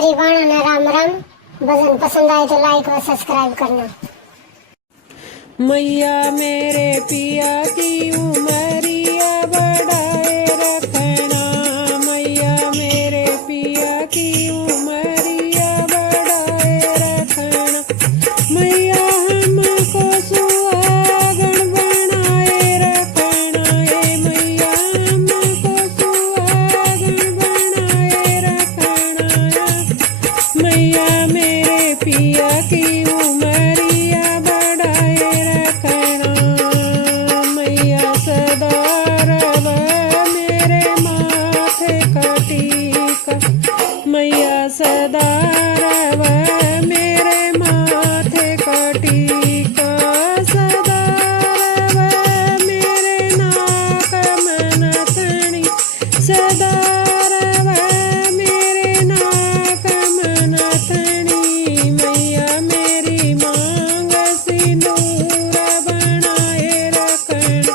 सारी बाणों ने राम राम। भजन पसंद आए तो लाइक व सब्सक्राइब करना। मैया मेरे पिया की उमरिया बढ़ाए रखना, मैया मेरे पिया की उमरिया बढ़ाए रखना। मैया हमको सुहागन बनाए रखना, ए मैया हमको सुहागन बनाए रखना। मैया मेरे पिया की उमरिया बढ़ाए रखना। मैया सदा रव मेरे माथे का टीका, मैया सदा रव मेरे माथे का टीका। सदा रव मेरे नाक मन थनी, सदा रव मेरे नाक मन थनी। मैया मेरी मांग सिंदूर बनाए रखना,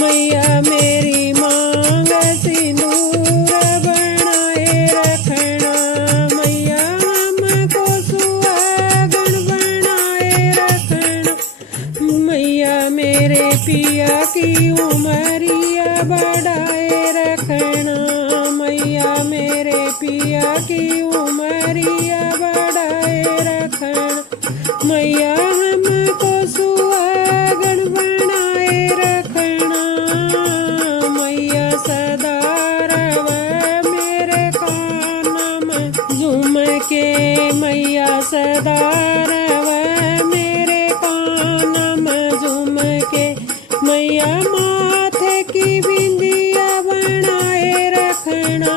मैया मेरी मांग सिंदूर बनाए रखना। मैया हमको सुहागन बनाए रखना, मैया मेरे पिया की उमरिया बढ़ाए रखना। मैया मेरे पिया की उमरिया बढ़ाए रखना। मैया हमको सुहागन बनाए रखना। मैया सदा रव मेरे कान में झूम के, मैया सदा रव मेरे कान में झूम के। मैया माथे की बिंदिया बनाए रखना,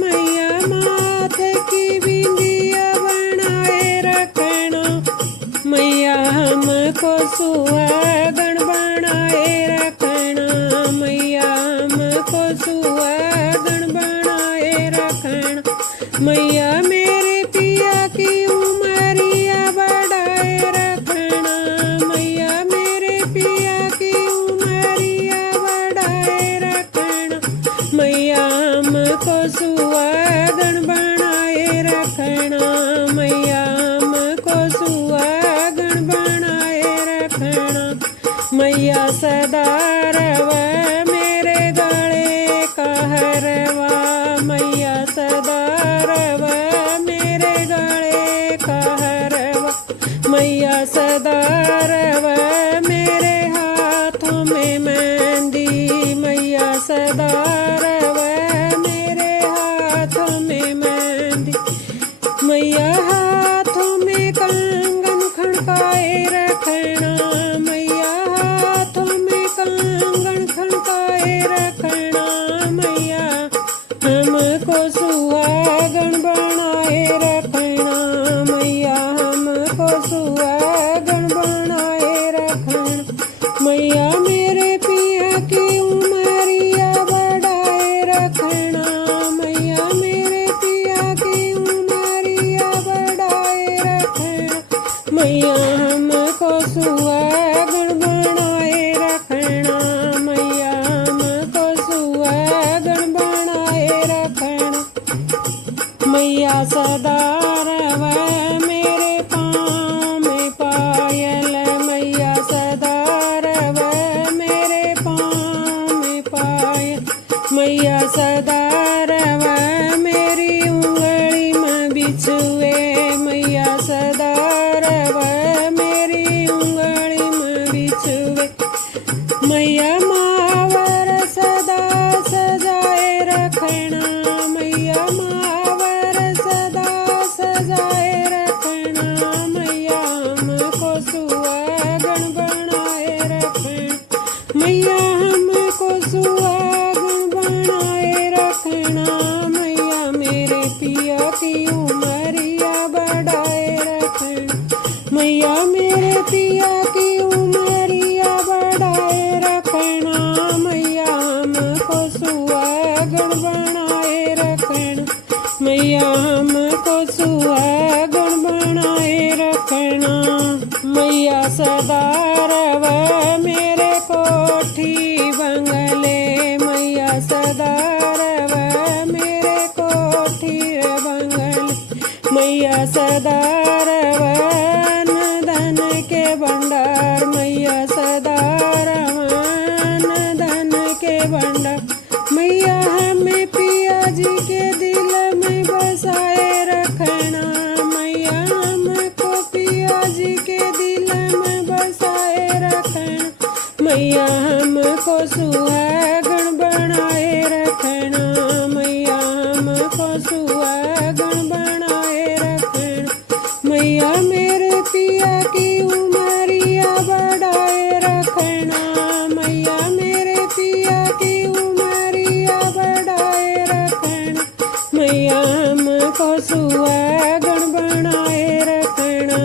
मैया माथे की बिंदिया बनाए रखना। मैया हमको सुहागन बनाए रखना, मैया हमको सुहागन बनाए रखना। मैया मेरे पिया की उमरिया बढ़ाए रखना, मैया मेरे पिया की उमरिया बढ़ाए रखना। मैया हमको सुहागन बनाए रखना, मैया हमको सुहागन बनाए रखना। मैया सदा रव मेरे गले का हरवा, मैया सदा रव मेरे गले का हरवा। मैया सदा रव मेरे हाथों में मेहंदी, मैया सदा रव मेरे हाथों में मेहंदी। मैया हाथों में कंगन खड़काए रखना, मैया हाथों में कंगन खड़काए रखना। मैया हमको सुहागन बनाए रखना, मैया हमको सुहागन बनाए रखना। मैया मेरे पिया की उमरिया बढ़ाए रखना, मैया मेरे पिया की उमरिया बढ़ाए रखना। मैया हमको सुहागन बनाए रखना, मैया हमको सुहागन बनाए रखना। मैया सदा रव मेरे पाँव में पायल, मैया सदा रव मेरे पाँव में पायल। मैया सदा रव मेरी उंगली में बिछुए, मैया सदा रव मेरी उंगली में बिछुए। मैया मावर सदा सजाए रखना, मैया मावर सदा सजाए रखना। मैया हमको सुहागन बनाए रखना, मैया हमको सुहागन बनाए रखना। मैया मेरे पिया की उमरिया बढ़ाए रखना, मैया मेरे पिया की उमरिया बढ़ाए रखना। मैया हमको सुहागन बनाए रखना, मैया हमको सुहागन बनाए रखना। मैया सदा रव मेरे कोठी बंगले, मैया सदा रव मेरे कोठी बंगले। मैया सदा रवन धन के भंडार, मैया सदा रवन धन के भंडार। मैया हमें पिया जी के दिल में बसाए रखना, मैया हमको पिया जी के दिल में बसाए रखना, मैया हमको सुहागन बनाए रखना, मैया हमको सुहागन बनाए रखना। मैया मेरे पिया की उमरिया बढ़ाए रखना, मैया मेरे पिया की उमरिया बढ़ाए रखना, मैया हमको सुहागन बनाए रखना,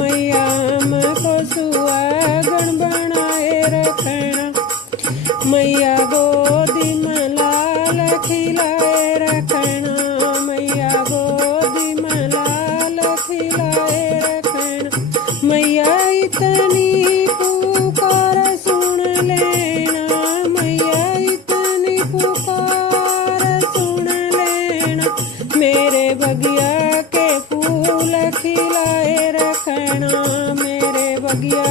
मैया हमको सुहागन बनाए रखना। मैया गोदी में लाल खिलाए रखना, मैया गोदी में लाल खिलाए रखना। मैया इतनी पुकार सुन लेना, मैया इतनी पुकार सुन लेना, मेरे बगिया के फूल खिलाए रखना, मेरे बगिया